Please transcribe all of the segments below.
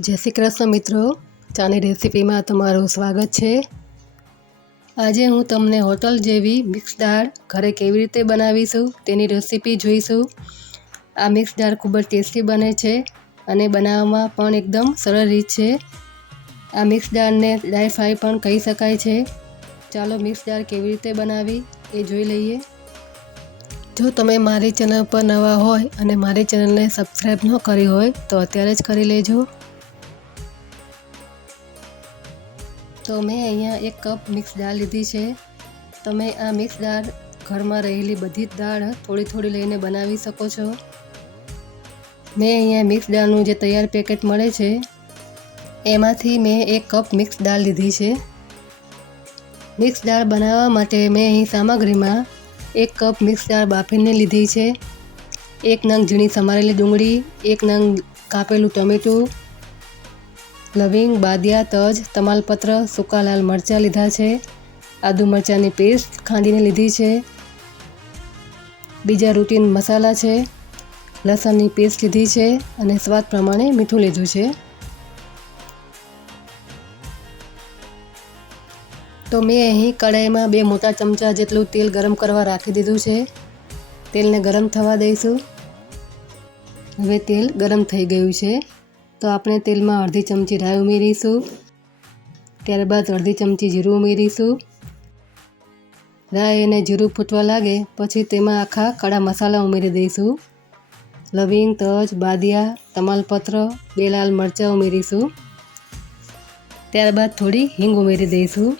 જય શ્રી કૃષ્ણ મિત્રો. ચાની રેસીપીમાં તમારું સ્વાગત છે. આજે હું તમને હોટલ જેવી મિક્સ દાળ ઘરે કેવી રીતે બનાવીશું તેની રેસીપી જોઈશું. આ મિક્સ દાળ ખૂબ જ ટેસ્ટી બને છે અને બનાવવામાં પણ એકદમ સરળ રીત છે. આ મિક્સ દાળને ડ્રાય ફ્રાય પણ કહી શકાય છે. ચાલો મિક્સ દાળ કેવી રીતે બનાવી એ જોઈ લઈએ. જો તમે મારી ચેનલ પર નવા હોય અને મારી ચેનલને સબસ્ક્રાઈબ ન કરી હોય તો અત્યારે જ કરી લેજો. તો મેં અહીંયા એક કપ મિક્સ દાળ લીધી છે. તમે આ મિક્સ દાળ ઘરમાં રહેલી બધી જ દાળ થોડી થોડી લઈને બનાવી શકો છો. મેં અહીંયા મિક્સ દાળનું જે તૈયાર પેકેટ મળે છે, એમાંથી મેં એક કપ મિક્સ દાળ લીધી છે. મિક્સ દાળ બનાવવા માટે મેં અહીં સામગ્રીમાં એક કપ મિક્સ દાળ બાફીને લીધી છે. એક નંગ ઝીણી સમારેલી ડુંગળી, એક નંગ કાપેલું ટમેટું લવિંગ બાદિયા તજ, તમાલપત્ર સૂકા લાલ મરચાં લીધા છે. આદુ મરચાંની પેસ્ટ ખાંડીને લીધી છે. બીજા રૂટીન મસાલા છે. લસણની પેસ્ટ લીધી છે અને સ્વાદ પ્રમાણે મીઠું લીધું છે. તો મેં અહીં કઢાઈમાં બે મોટા ચમચા જેટલું તેલ ગરમ કરવા રાખી દીધું છે. તેલને ગરમ થવા દઈશું. હવે તેલ ગરમ થઈ ગયું છે. તો આપણે તેલમાં અડધી ચમચી રાઈ ઉમેરીશું. ત્યારબાદ અડધી ચમચી જીરું ઉમેરીશું. રાઈ અને જીરું ફૂટવા લાગે પછી તેમાં આખા કડા મસાલા ઉમેરી દઈશું. લવિંગ, તજ, બાદિયા, તમાલપત્ર, બે લાલ મરચાં ઉમેરીશું. ત્યારબાદ થોડી હિંગ ઉમેરી દઈશું.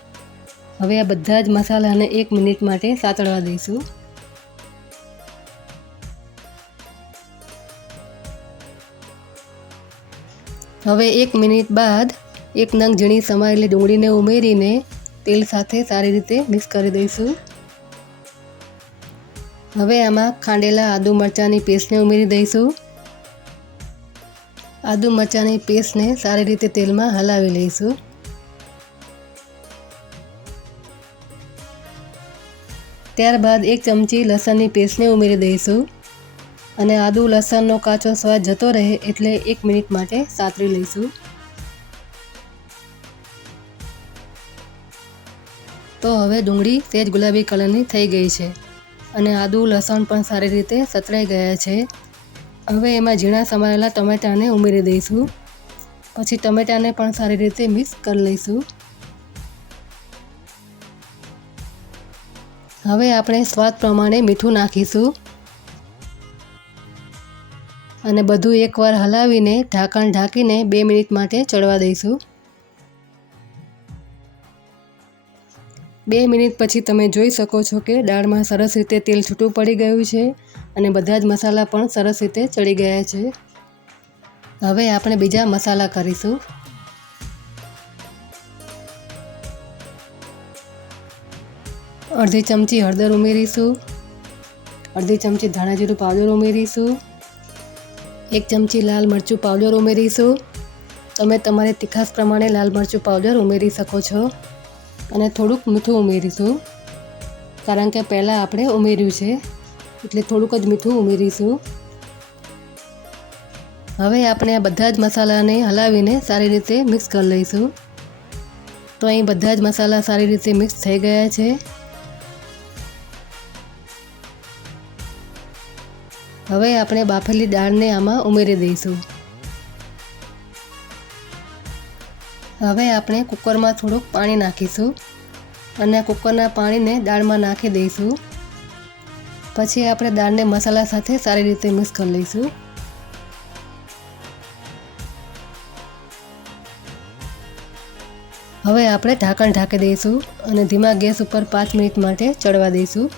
હવે આ બધા જ મસાલાને એક મિનિટ માટે સાતળવા દઈશું. હવે એક મિનિટ બાદ એક નંગ ઝીણી સમાયેલી ડુંગળીને ઉમેરીને તેલ સાથે સારી રીતે મિક્સ કરી દઈશું. હવે આમાં ખાંડેલા આદુ મરચાંની પેસ્ટને ઉમેરી દઈશું. આદુ મરચાંની પેસ્ટને સારી રીતે તેલમાં હલાવી લઈશું. ત્યારબાદ એક ચમચી લસણની પેસ્ટને ઉમેરી દઈશું. અને આદુ લસણનો કાચો સ્વાદ જતો રહે એટલે એક મિનિટ માટે સાતરી લઈશું. તો હવે ડુંગળી તેજ ગુલાબી કલરની થઈ ગઈ છે અને આદુ લસણ પણ સારી રીતે સતરાઈ ગયા છે. હવે એમાં ઝીણા સમારેલા ટમેટાને ઉમેરી દઈશું. પછી ટમેટાને પણ સારી રીતે મિક્સ કરી લઈશું. હવે આપણે સ્વાદ પ્રમાણે મીઠું નાખીશું. અને બધું એકવાર હલાવીને ઢાંકણ ઢાંકીને બે મિનિટ માટે ચડવા દઈશું. બે મિનિટ પછી તમે જોઈ શકો છો કે દાળમાં સરસ રીતે તેલ છૂટું પડી ગયું છે અને બધા જ મસાલા પણ સરસ રીતે ચડી ગયા છે. હવે આપણે બીજા મસાલા કરીશું. અડધી ચમચી હળદર ઉમેરીશું. અડધી ચમચી ધાણા જીરું પાવડર ઉમેરીશું. એક ચમચી લાલ મરચું પાવડર ઉમેરીશું. તમે તમારી તીખાસ પ્રમાણે લાલ મરચું પાવડર ઉમેરી શકો છો અને થોડુંક મીઠું ઉમેરીશું. કારણ કે પહેલાં આપણે ઉમેર્યું છે, એટલે થોડુંક જ મીઠું ઉમેરીશું. હવે આપણે આ બધા જ મસાલાને હલાવીને સારી રીતે મિક્સ કરી લઈશું. તો અહીં બધા જ મસાલા સારી રીતે મિક્સ થઈ ગયા છે. હવે આપણે બાફેલી દાળને આમાં ઉમેરી દઈશું. હવે આપણે કુકરમાં થોડુંક પાણી નાખીશું અને કુકરના પાણીને દાળમાં નાખી દઈશું. પછી આપણે દાળને મસાલા સાથે સારી રીતે મિક્સ કરી લઈશું. હવે આપણે ઢાંકણ ઢાંકી દઈશું અને ધીમા ગેસ ઉપર પાંચ મિનિટ માટે ચડવા દઈશું.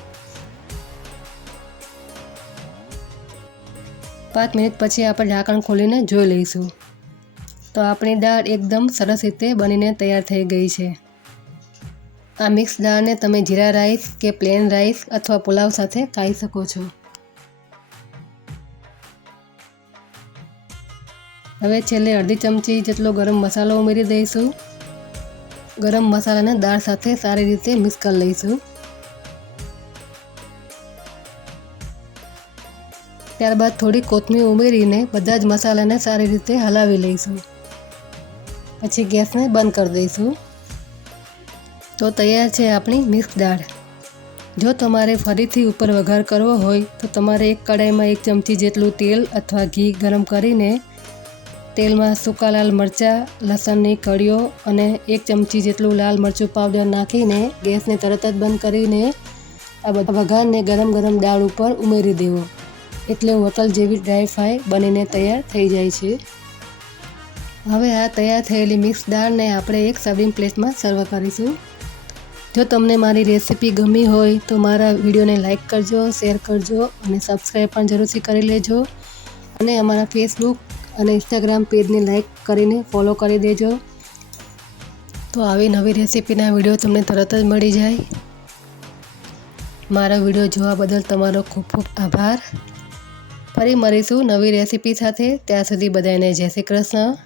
પાંચ મિનિટ પછી આપણે ઢાંકણ ખોલીને જોઈ લઈશું. તો આપણી દાળ એકદમ સરસ રીતે બનીને તૈયાર થઈ ગઈ છે. આ મિક્સ દાળને તમે જીરા રાઈસ કે પ્લેન રાઈસ અથવા પુલાવ સાથે ખાઈ શકો છો. હવે છેલ્લે અડધી ચમચી જેટલો ગરમ મસાલો ઉમેરી દઈશું. ગરમ મસાલાને દાળ સાથે સારી રીતે મિક્સ કરી લઈશું. ત્યારબાદ થોડી કોથમીર ઉમેરીને બધા જ મસાલાને સારી રીતે હલાવી લઈશું. પછી ગેસને બંધ કરી દઈશું. તો તૈયાર છે આપણી મિક્સ દાળ. જો તમારે ફરીથી ઉપર વઘાર કરવો હોય, તો તમારે એક કડાઈમાં એક ચમચી જેટલું તેલ અથવા ઘી ગરમ કરીને તેલમાં સૂકા લાલ મરચાં, લસણની કળીઓ અને એક ચમચી જેટલું લાલ મરચું પાવડર નાખીને ગેસને તરત જ બંધ કરીને આ બધા વઘારને ગરમ ગરમ દાળ ઉપર ઉમેરી દેવો. એટલે હોટલ જેવી ડ્રાય ફ્રાય બનીને તૈયાર થઈ જાય છે. હવે આ તૈયાર થયેલી મિક્સ દાળને આપણે એક સર્વિંગ પ્લેટમાં સર્વ કરીશું. જો તમને મારી રેસિપી ગમી હોય તો મારા વિડીયોને લાઇક કરજો શેર કરજો અને સબસ્ક્રાઈબ પણ જરૂરથી કરી લેજો. અને અમારા ફેસબુક અને ઇન્સ્ટાગ્રામ પેજને લાઇક કરીને ફોલો કરી દેજો. તો આવી નવી રેસિપીના વીડિયો તમને તરત જ મળી જાય. મારા વીડિયો જોવા બદલ તમારો ખૂબ ખૂબ આભાર. ફરી મળીશું નવી રેસીપી સાથે. ત્યાં સુધી બધાને જય શ્રી કૃષ્ણ.